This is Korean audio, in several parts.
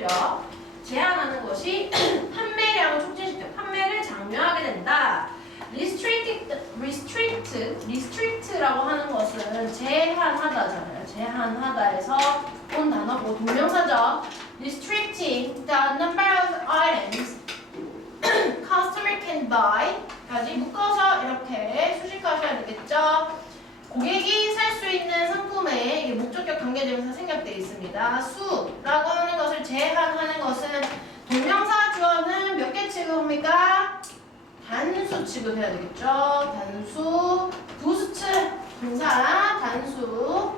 오히려 제한하는 것이 판매량을 촉진시켜 판매를 장려하게 된다. restrict, restrict, restrict라고 하는 것은 제한하다잖아요. 제한하다에서 온 단어고 동명사죠. restricting the number of items customer can buy 까지 묶어서 이렇게 수식하셔야 되겠죠. 고객이 살 수 있는 상품에 목적격 관계대명사 생략되어 있습니다. 수라고 하는 것을 제한하는 것은 동명사 주어는 몇 개 취급합니까? 단수 취급해야 되겠죠. 단수 부스트 동사 단수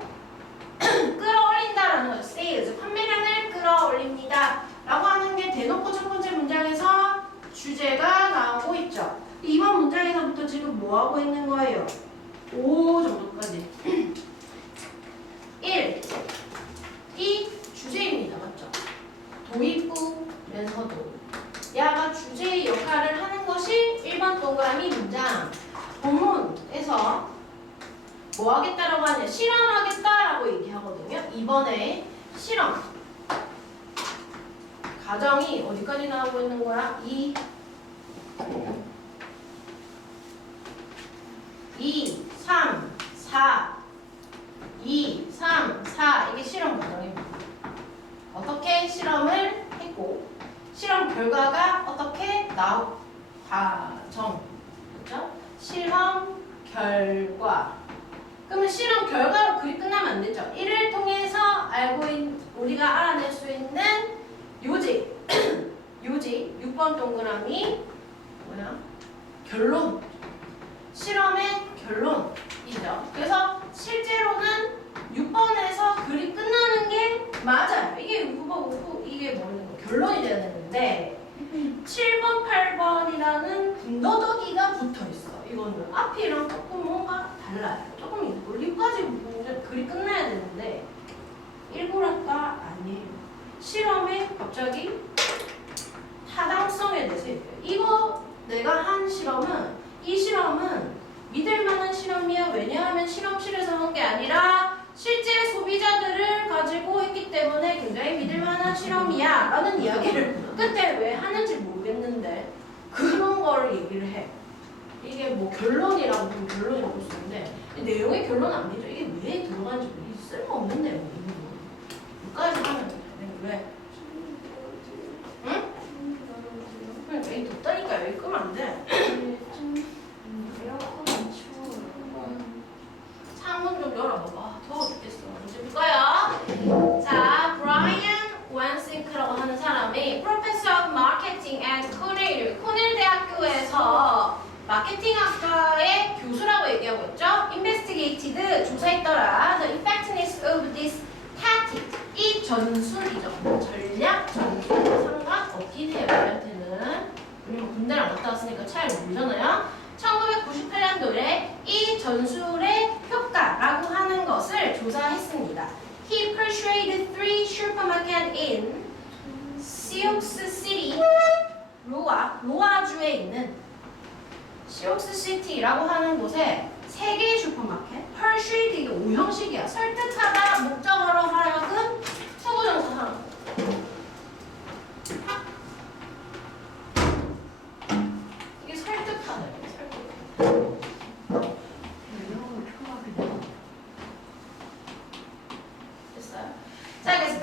끌어올린다라는 거죠. sales 판매량을 끌어올립니다. 라고 하는 게 대놓고 첫 번째 문장에서 주제가 나오고 있죠. 이번 문장에서부터 지금 뭐 하고 있는 거예요? 5 정도까지. 1. 이 주제입니다. 맞죠? 도입부면서도 야가 주제의 역할을 하는 것이 1번 동그라미 문장. 본문에서 뭐 하겠다라고 하냐? 실험하겠다라고 얘기하거든요. 이번에 실험. 가정이 어디까지 나오고 있는 거야? 2 2, 3, 4 2, 3, 4 이게 실험 과정입니다. 어떻게 실험을 했고 실험 결과가 어떻게 나오 과정 그렇죠? 실험 결과 그러면 실험 결과로 글이 끝나면 안 되죠. 이를 통해서 알고 있, 우리가 알아낼 수 있는 요지 요지 6번 동그라미 뭐야? 결론 실험의 결론이죠. 그래서 실제로는 6번에서 글이 끝나는 게 맞아요. 이게 후보 후 이게 뭐는 거 결론이 돼야 되는데 7번, 8번이라는 군더더기가 붙어 있어. 이거는 앞이랑 조금 뭔가 달라요. 조금 보면 글이 끝나야 되는데 일부랄까 아니에요. 실험에 갑자기 타당성에 대해서 얘기해요. 이거 내가 한 실험은 이 실험은 믿을 만한 실험이야. 왜냐하면 실험실에서 한 게 아니라 실제 소비자들을 가지고 했기 때문에 굉장히 믿을 만한 실험이야. 라는 이야기를 그때 왜 하는지 모르겠는데 그런 걸 얘기를 해. 이게 뭐 결론이라고 보면 결론이 나올 수 있는데 이 내용의 결론은 아니죠. 이게 왜 이게 쓸모없는 내용이에요. 여기까지 하면 돼. 왜? 저한테는. 왜냐면 군대를 안 갔다 왔으니까 잘 모르잖아요. 1998년도에 이 전술의 효과라고 하는 것을 조사했습니다. He persuaded three supermarket in Sioux City, 로아, 로아주에 있는 시옥스 시티라고 하는 곳에 세 개의 슈퍼마켓, persuade 이게 오형식이야. 설득하다 목적어로 하여금 투부정사 하는 거. 이게 설득하다. 이게 설득. 됐어요? 자, 그래서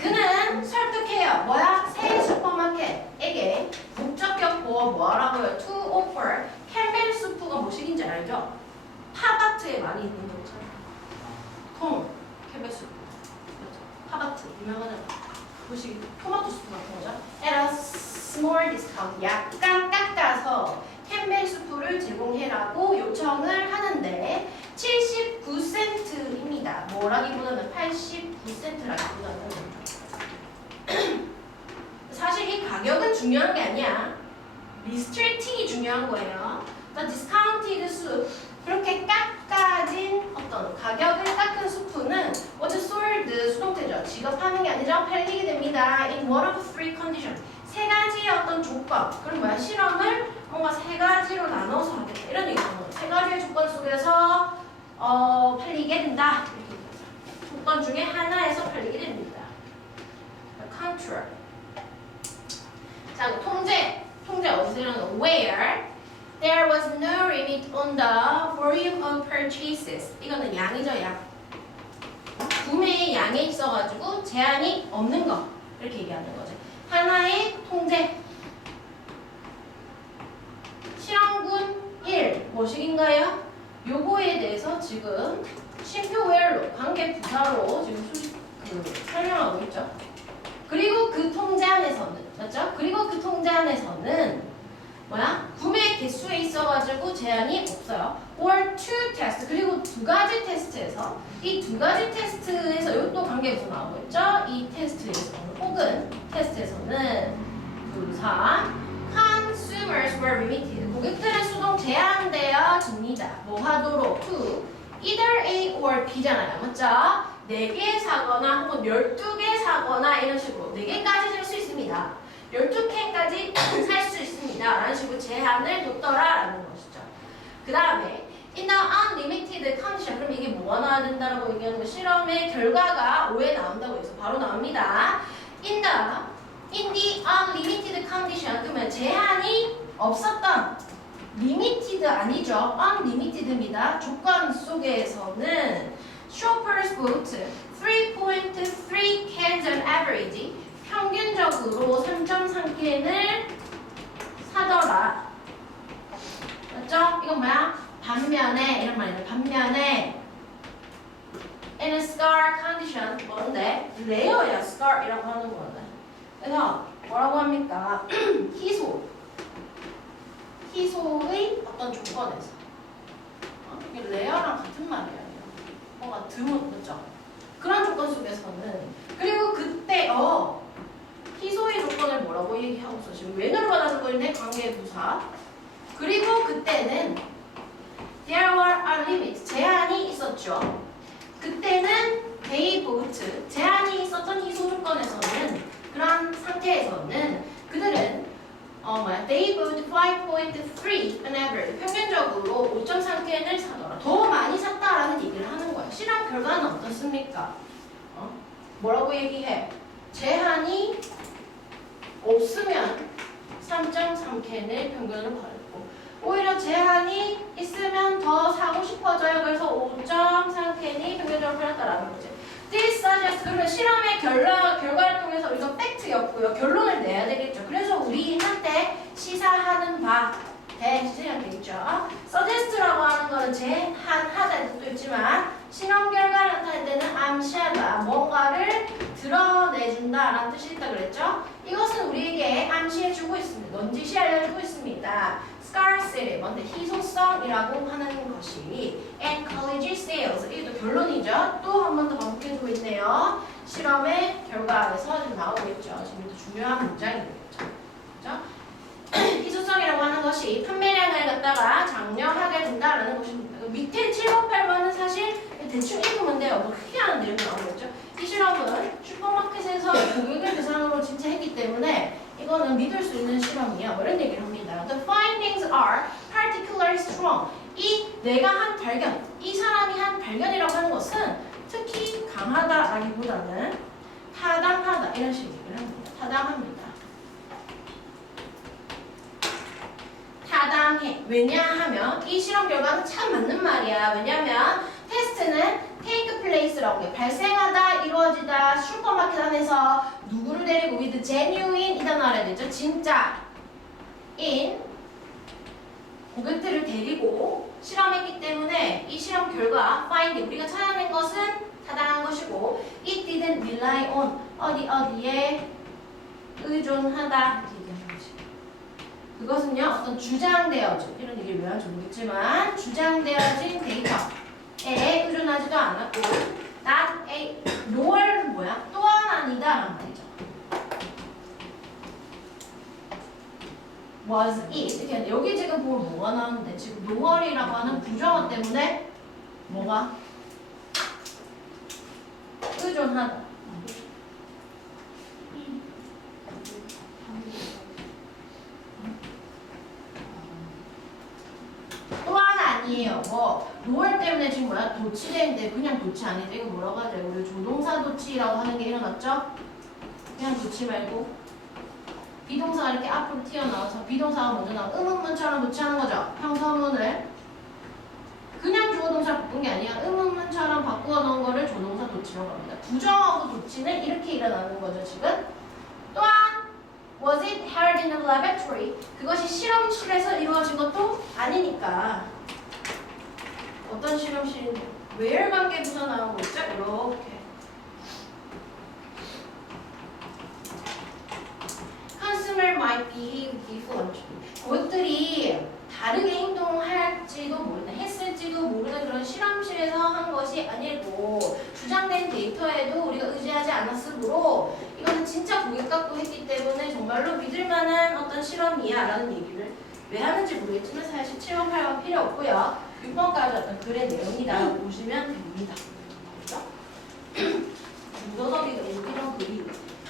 설득해요. 뭐야? 새 슈퍼마켓에게 목적격 보어 뭐라고요? To offer 캠벨 수프가 뭐식인지 알죠? 팝아트에 많이 있는 거잖아. 통, 캠벨 수프. 팝아트 유명하잖아. 뭐식 토마토 수프 같은 거죠? At a small discount. 약간 깎아서 캠벨 수프를 제공해라고 요청을 하는데 79센트입니다. 뭐라기보다는 89센트라기보다는 사실 이 가격은 중요한 게 아니야. 리스트레이팅이 중요한 거예요. The discounted soup 그렇게 깎아진 어떤 가격을 깎은 수프는 was sold 수동태죠. 지급하는 게 아니라 팔리게 됩니다. In one of three conditions 세 가지의 어떤 조건 그럼 뭐야 실험을 뭔가 세 가지로 나눠서 하겠다 이런 얘기잖아. 세 가지의 조건 속에서 어, 팔리게 된다. 이렇게 얘기하죠. 조건 중에 하나에서 팔리게 됩니다. The contract 자, 그 통제. 통제 어디서 일어나는 where there was no limit on the volume of purchases. 이거는 양이죠, 양. 구매의 양에 있어가지고 제한이 없는 거. 이렇게 얘기하는 거죠. 하나의 통제. 실험군 1. 뭐식인가요? 요거에 대해서 지금 쉼표웨어로 관계 부사로 지금 수, 그, 설명하고 있죠. 그리고 그 통제 안에서는 맞죠? 그리고 그 통제 안에서는 뭐야? 구매 개수에 있어가지고 제한이 없어요. or two test 그리고 두 가지 테스트에서 이 두 가지 테스트에서 이것도 관계부 나오고 있죠? 이 테스트에서는 혹은 테스트에서는 부사 consumers were limited 고객들의 수동 제한되어 집니다. 뭐 하도록 to either A or B잖아요. 맞죠? 4개 사거나 혹은 12개 사거나 이런 식으로 4개까지 살 수 있습니다. 12캔까지 살 수 있습니다. 라는 식으로 제한을 뒀더라라는 것이죠. 그 다음에 in the unlimited condition 그럼 이게 뭐가 나와야 된다라고 얘기하는 거 실험의 결과가 5에 나온다고 해서 바로 나옵니다. in the in the unlimited condition 그러면 제한이 없었던 limited 아니죠. unlimited입니다. 조건 속에서는 shoppers bought 3.3 cans on average 평균적으로 3.3캔을 사더라. 맞죠? 이건 뭐야? 반면에 이런 말이죠. 반면에 in a scar condition 뭔데? 레어야 scar이라고 하는 거는. 그래서 뭐라고 합니까? 희소. 희소의 어떤 조건에서. 어? 이게 레어랑 같은 말이에요. 뭔가 드문 그죠? 그런 조건 속에서는 그리고 그때 어 희소의 조건을 뭐라고 얘기하고서 지금 왼으로 받아주고 있는 관계 부사 그리고 그때는 there were a limit 제한이 있었죠. 그때는 they bought 제한이 있었던 희소 조건에서는 그런 상태에서는 그들은 어 뭐야 they bought 5.3 on average 평균적으로 5.3캔을 사더라 더 많이 샀다라는 얘기를 하는 거야 실험 결과는 어떻습니까? 어? 뭐라고 얘기해? 제한이 없으면 3.3캔을 평균으로 받고 오히려 제한이 있으면 더 사고 싶어져요 그래서 5.3캔이 평균적으로 팔렸다라는 거지 This suggests 그러면 실험의 결과, 결과를 통해서 이거 팩트였고요. 결론을 내야 되겠죠. 그래서 우리한테 시사하는 바 대시해야 되겠죠. suggest라고 하는 거는 제한 하다는 뜻도 있지만 실험 결과를 나타낼 때는 암시하다, 뭔가를 드러내준다 라는 뜻이 있다 그랬죠. 이것은 우리에게 암시해주고 있습니다. 넌지시 알려주고 있습니다. Scarcity, 뭔데 희소성이라고 하는 것이 and college sales, 이것도 결론이죠. 또 한 번 더 반복해주고 있네요. 실험의 결과에서 지금 나오고 있죠. 지금 또 중요한 되겠죠. 그죠? 희소성이라고 하는 것이 판매량을 갖다가 장려하게 된다라는 것입니다. 그 밑에 7번, 8번은 사실 대충 읽으면 돼요. 뭐 크게 하는 내용이 나오겠죠. 이 실험은 슈퍼마켓에서 고객을 대상으로 진짜 했기 때문에 이거는 믿을 수 있는 실험이야. 뭐 이런 얘기를 합니다. Are particularly strong. 이 내가 한 발견, 이 사람이 한 발견이라고 하는 것은 특히 강하다라기보다는 타당하다 이런 식의 얘기를 합니다. 타당합니다. 타당해. 왜냐하면 이 실험 결과는 참 맞는 말이야. 왜냐하면 테스트는 take place라고 해. 발생하다, 이루어지다, 슈퍼마켓 안에서 누구를 데리고 with genuine 이 단어 알아야 되죠? 진짜 in 고객들을 데리고 실험했기 때문에 이 실험 결과 find 우리가 찾아낸 것은 타당한 것이고 it didn't rely on 어디 어디에 의존하다. 그것은요 어떤 주장되어진 이런 얘기를 왜 하는지 모르겠지만 주장되어진 데이터에 의존하지도 않았고 not a nor 뭐야? 또한 아니다 라는 말이죠. Was it 이렇게 여기 지금 보면 뭐가 나오는데 지금 no월이라고 하는 부정어 때문에 뭐가 의존하다. 또한 아니에요. 뭐 노월 때문에 지금 뭐야 도치되는데 그냥 도치 아닌데 이거 뭐라고 하죠? 우리 조동사 도치라고 하는 게 일어났죠? 그냥 도치 말고 비동사가 이렇게 앞으로 튀어나와서 비동사가 먼저 나와 의문문처럼 붙이는 거죠. 형사문을 그냥 주어 동사를 바꾼 게 아니야. 의문문처럼 바꾸어 놓은 거를 조동사 도치라고 합니다. 부정하고 도치는 이렇게 일어나는 거죠, 지금. 또한 was it held in a laboratory? 그것이 실험실에서 이루어진 것도 아니니까. 어떤 실험실인데? where 관계 부사 나오고 있죠? 이렇게. Consumer might behave differently. 그것들이 다르게 행동할지도 모르는, 했을지도 모르는 그런 실험실에서 한 것이 아니고 주장된 데이터에도 우리가 의지하지 않았으므로 이거는 진짜 고객 갖고 했기 때문에 정말로 믿을 만한 어떤 실험이야 라는 얘기를 왜 하는지 모르겠지만 사실 7번, 8번 필요 없고요. 6번까지 어떤 글의 내용이다 보시면 됩니다. 그렇죠? 문서석이가 이런 글이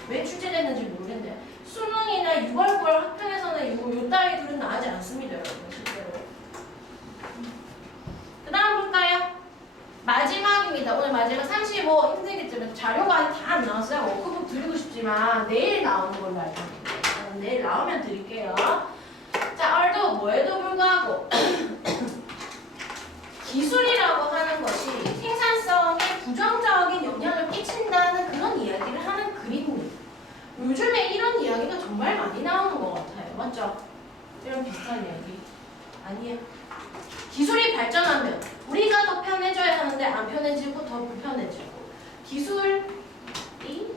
왜 출제됐는지 모르겠는데 수능이나 6월 9월 학교에서는 요, 요 따위 글은 나오지 않습니다 여러분 실제로. 그 다음 볼까요? 마지막입니다. 오늘 마지막 35 힘들겠지만 자료가 다 안 나왔어요. 워크북 드리고 싶지만 내일 나오는 걸로 알고 있습니다. 내일 나오면 드릴게요. 자 얼도 뭐에도 불구하고 기술이라고 하는 것이 생산성에 부정적인 영향을 끼친다는 그런 이야기를 하는 글입니다. 요즘에 이런 이야기가 정말 많이 나오는 것 같아요. 맞죠? 이런 비슷한 이야기. 아니에요. 기술이 발전하면 우리가 더 편해져야 하는데 안 편해지고 더 불편해지고 기술이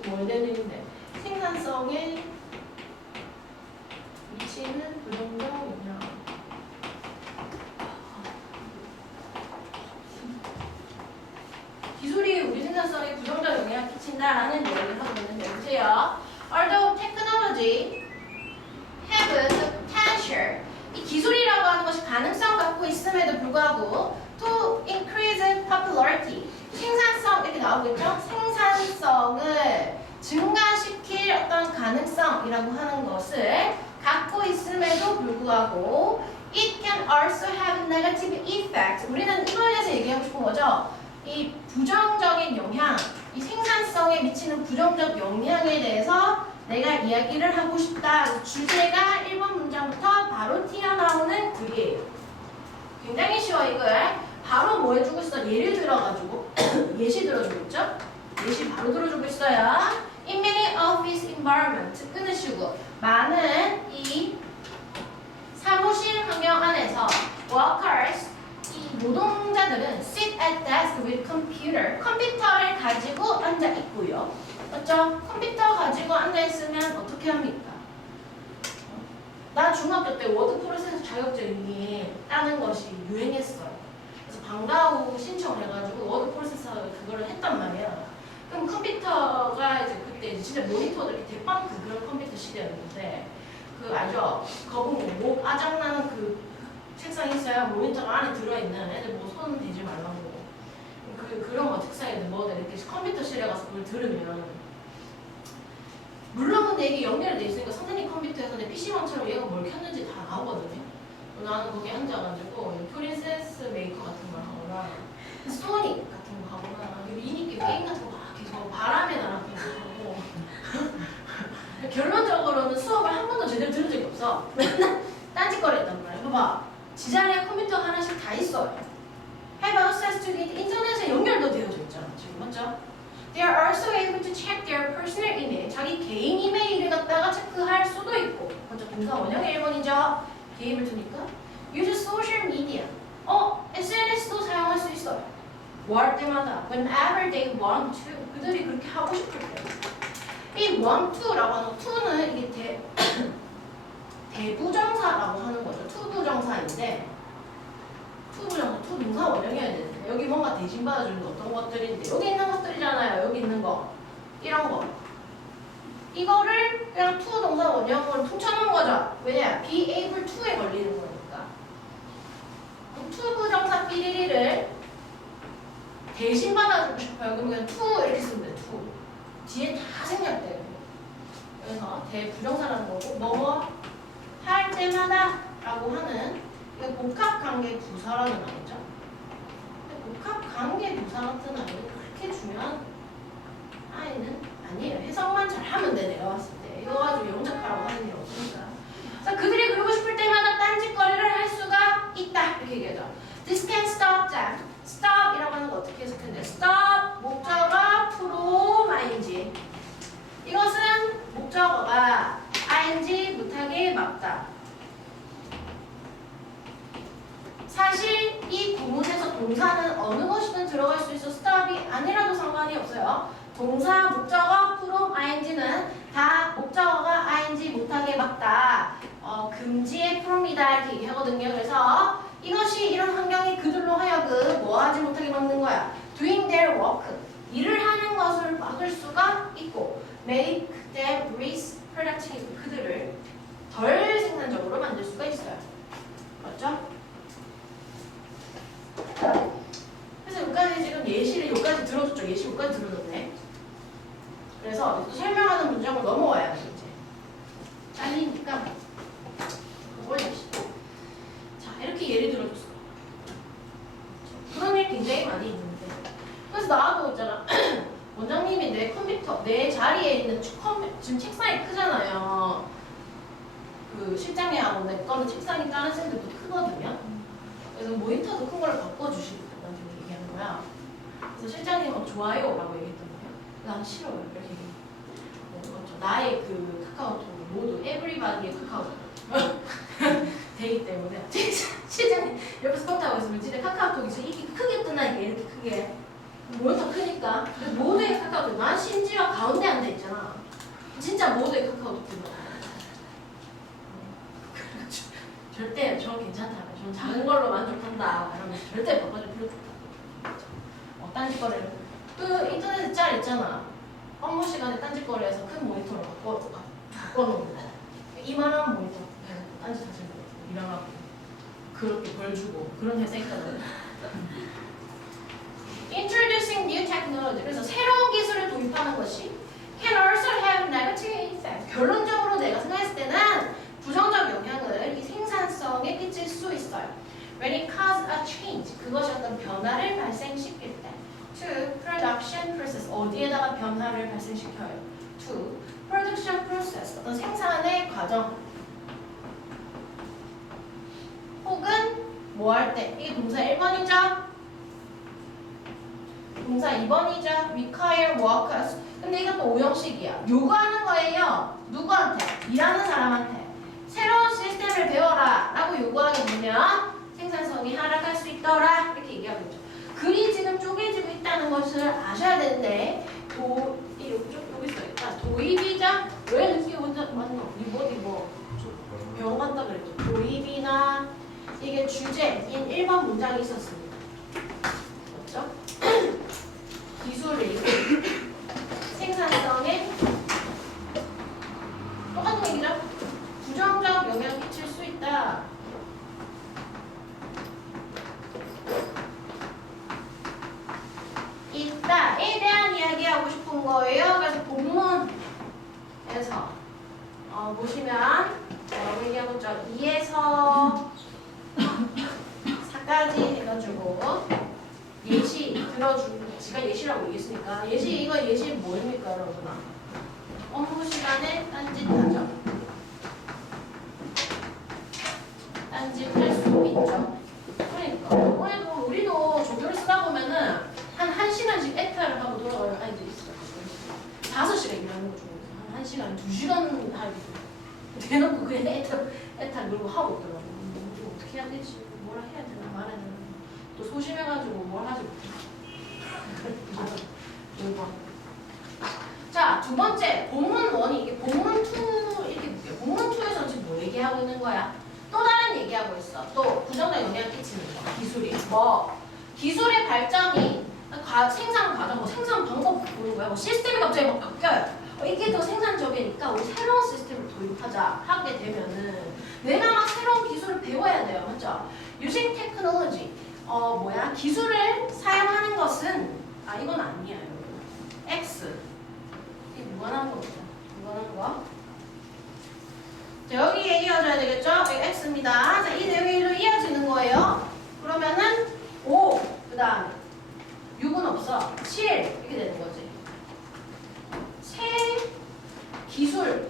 뭘 되는데 생산성에 미치는 부정적 영향 기술이 우리 생산성에 부정적 영향을 끼친다라는 이야기를 하고 있는데 보세요. Although technology have the potential 이 기술이라고 하는 것이 가능성 갖고 있음에도 불구하고 to increase popularity 생산성 이렇게 나오고 있죠? 생산성을 증가시킬 어떤 가능성이라고 하는 것을 갖고 있음에도 불구하고 it can also have negative effect 우리는 이거에 대해서 얘기하고 싶은 거죠? 이 부정적인 영향, 이 생산성에 미치는 부정적 영향에 대해서 내가 이야기를 하고 싶다. 주제가 1번 문장부터 바로 튀어나오는 글이에요. 굉장히 쉬워 이걸. 바로 뭐 해주고 있어? 예를 들어가지고 예시 들어주고 있죠? 예시 바로 들어주고 있어요. In many office environment 끊으시고 많은 이 사무실 환경 안에서 workers 이 노동자들은 sit at desk with computer 컴퓨터를 가지고 앉아 있고요. 맞죠? 컴퓨터 가지고 앉아 있으면 어떻게 합니까? 나 중학교 때 워드 프로세서 자격증이 따는 것이 유행했어요. 그래서 방과 후 신청을 해가지고 워드 프로세서 그거를 했단 말이야. 그럼 컴퓨터가 이제 그때 이제 진짜 모니터들 이렇게 대빵 그 그런 컴퓨터 시대였는데 그 알죠? 거북목 목 아작나는 그 책상이 있어야 모니터가 안에 들어있는 애들 뭐 손 대지 말라고. 그, 그런 거 책상에 뭐든 이렇게 컴퓨터실에 가서 그걸 들으면. 물론 근데 이게 연결돼 있으니까 선생님 컴퓨터에서 내 PC방처럼 얘가 뭘 켰는지 다 나오거든요. 나는 거기 앉아가지고 프린세스 메이커 같은 걸 하거나 소닉 같은 거 하거나 미니게임 게임 같은 거 막 계속 나라 같은 거 하고. 결론적으로는 수업을 한 번도 제대로 들은 적이 없어. 맨날 딴짓거리 했단 말이야. 이거 봐 지자리에 컴퓨터 하나씩 다 있어요. Have access. 인터넷에 연결도 되어져 있잖아. 지금 맞죠? They are also able to check their personal email. 자기 개인 이메일을 갖다가 체크할 수도 있고. 먼저 동사 원형의 1번이죠. 개입을 두니까. Use social media. 어, SNS도 사용할 수 있어요. 뭐 할 때마다. Whenever they want to. 그들이 그렇게 하고 싶을 때. 이 want to라고 하는 to는 이게 대, 대부정사라고 하는 거죠. 투부정사인데 투부정사, 투동사 원형이어야 되는데 여기 뭔가 대신 받아주는 어떤 것들인데 여기 있는 것들이잖아요. 여기 있는 거 이런 거 이거를 그냥 투동사 원형으로 퉁쳐놓은 거죠. 왜냐? be able to에 걸리는 거니까 투부정사 삐리리를 대신 받아주고 싶어요. 그럼 그냥 to 이렇게 쓰면 돼. to 뒤에 다 생략돼요. 그래서 대부정사라는 거고 뭐뭐 할 때마다 라고 하는 그 복합관계 부사라는 말이죠. 복합관계 부사 같은 아이는 그렇게 중요한 아이는 아니에요. 해석만 잘하면 돼 내가 봤을 때. 이거 가지고 영작하라고 하는 게 없으니까. 그래서 그들이 그러고 싶을 때마다 딴짓거리를 할 수가 있다 이렇게 얘기하죠. This can stop them. Stop이라고 하는 거 어떻게 해석해야 돼? Stop 목적어 from ing. 이것은 목적어가 ing 때에 맞다. 사실 이 구문에서 동사는 어느 것이든 들어갈 수 있어 스탑이 아니라도 상관이 없어요. 동사, 목적어, 프롬, ing는 다 목적어가 ing 못하게 막다. 어, 금지의 프롬이다 이렇게 얘기하거든요. 그래서 이것이 이런 환경이 그들로 하여금 뭐 하지 못하게 막는 거야. doing their work. 일을 하는 것을 막을 수가 있고 make them risk productive 그들을 덜 생산적으로 만들 수가 있어요. 맞죠? 그래서 여기까지 지금 예시를 여기까지 들어줬죠. 예시 여기까지 들어줬네. 그래서 또 설명하는 문장으로 넘어와야 돼 이제. 잘리니까 올리시죠. 자 이렇게 예를 들어줬어. 그런 일 굉장히 많이 있는데. 그래서 나도 있잖아. 원장님이 내 컴퓨터 내 자리에 있는 축- 컴퓨 지금 책상이 크잖아요. 그 실장님하고 내 거는 책상이 다른 쌤들보다 크거든요. 그래서 모니터도 큰 걸로 바꿔주시고 나중에 얘기하는 거야. 그래서 실장님 어, 좋아요라고 얘기했던 거예요. 난 싫어요 이렇게 얘기해. 어, 그렇죠. 나의 그 카카오톡 모두 에브리바디의 카카오톡 되기 때문에 실장님 옆에서 컴퓨터하고 있으면 진짜 카카오톡이 이렇게 크게 뜨나니까 이렇게 크게 모니터 크니까 모두의 카카오톡 난 심지어 가운데 앉아 있잖아. 진짜 모두의 카카오톡 들어. 절대 저 괜찮다. 저는 작은 걸로 만족한다. 이러면서 절대 바꿔줄 필요 없다. 어, 딴짓거리를. 또 인터넷에 짤 있잖아. 업무 시간에 딴짓거리해서 큰 모니터로 바꿔, 바- 바꿔놓는 거. 이만한 모니터. 네, 딴짓하시는 거. 일어나고. 그렇게 벌 주고. 그런 회사 있거든. Introducing new technology. 그래서 새로운 기술을 도입하는 것이 can also have negative effect. 결론적으로 내가 생각했을 때는 부정적 영향을 이 생산성에 끼칠 수 있어요. When it causes a change, 그것이 어떤 변화를 발생시킬 때. To production process, 어디에다가 변화를 발생시켜요? To production process, 어떤 생산의 과정. 혹은 뭐 할 때? 이게 동사 1번이죠? 동사 2번이죠? require workers. 근데 이것도 오형식이야. 요구하는 거예요. 누구한테? 일하는 사람한테. 새로운 시스템을 배워라 라고 요구하게 되면 생산성이 하락할 수 있더라 이렇게 얘기하고 있죠. 글이 지금 쪼개지고 있다는 것을 아셔야 되는데 도, 이 여기, 여기 써 있다. 도입이자 왜 느낌이 먼저 맞노? 이거 이거 병원 간다 그랬죠. 도입이나 이게 주제인 1번 문장이 있었습니다. 맞죠? 기술이 생산성에 똑같은 얘기죠? 부정적 영향을 끼칠 수 있다. 있다에 대한 이야기하고 싶은 거예요. 그래서 본문에서 어, 보시면 뭐라고 얘기하고 있죠? 2에서 4까지 해가지고 예시 들어주고 제가 예시라고 얘기했으니까 예시 이거 예시 뭐입니까 여러분아? 업무 시간에 딴짓하죠. 딴짓할 수 있죠. 그러니까 오늘도 우리도 조교를 쓰다 보면은 한 1시간씩 에타를 하고 돌아가는 아이들이 있어요. 5시간 일하는 한 1시간, 2시간 하기 대놓고 그냥 에타, 에타 놀고 하고 있더라고. 음, 좀 어떻게 해야 되지? 뭐라 해야 되나 말해야 되나. 또 소심해가지고 뭘 하지 못해. 자, 두 번째, 본문 원이 이게 본문 2 이렇게 볼게요. 본문 2에서 지금 뭐 얘기하고 있는 거야? 또 다른 얘기하고 있어. 또 부정적 영향 끼치는 거. 기술이. 뭐? 기술의 발전이 과- 생산 과정, 뭐 생산 방법 보는 거야. 뭐 시스템이 갑자기 막 바뀌어요. 어, 이게 더 생산적이니까 우리 새로운 시스템을 도입하자 하게 되면은 내가 막 새로운 기술을 배워야 돼요. 맞죠? Using technology. 어, 뭐야? 기술을 사용하는 것은 아, 이건 아니야, 여러분. X. 이게 무관한 겁니다. 무관한 거. 자, 여기에 이어져야 되겠죠? 여기 X입니다. 자, 이 내용으로 이어지는 거예요. 그러면은 5, 그 다음에 6은 없어. 7, 이렇게 되는 거지. 새 기술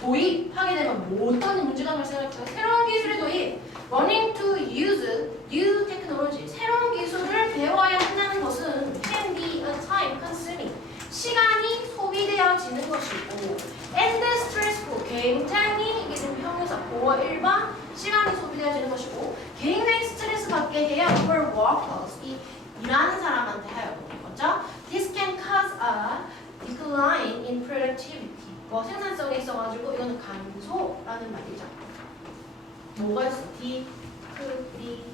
도입하게 되면 뭐 어떤 문제가 발생할까요? 새로운 기술의 도입. Running to use new technology. 새로운 기술을 배워야 한다는 것은 can be a time consuming. 시간이 소비되어지는 것이고 and stressful. 굉장히 이게 좀 형용사 뭐 1번 시간이 소비되어지는 것이고 개인의 스트레스 받게 해야 over workers 이 일하는 사람한테 하여금 그렇죠? This can cause a productivity 뭐 생산성에 있어가지고 이거는 감소라는 말이죠 뭐가 있어? decrease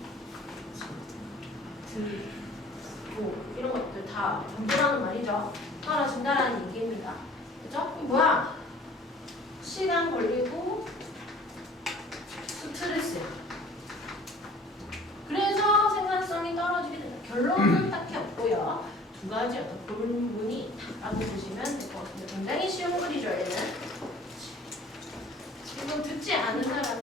뭐 이런 것들 다 감소라는 말이죠 떨어진다라는 얘기입니다 그죠? 뭐야? 시간 걸리고 스트레스야. 그래서 생산성이 떨어지게 된다. 결론은 딱히 없고요. 두 가지 어떤 부분이 있다라고 보시면 될 것 같습니다. 굉장히 쉬운 글이죠, 얘는. 지금 듣지 않은 사람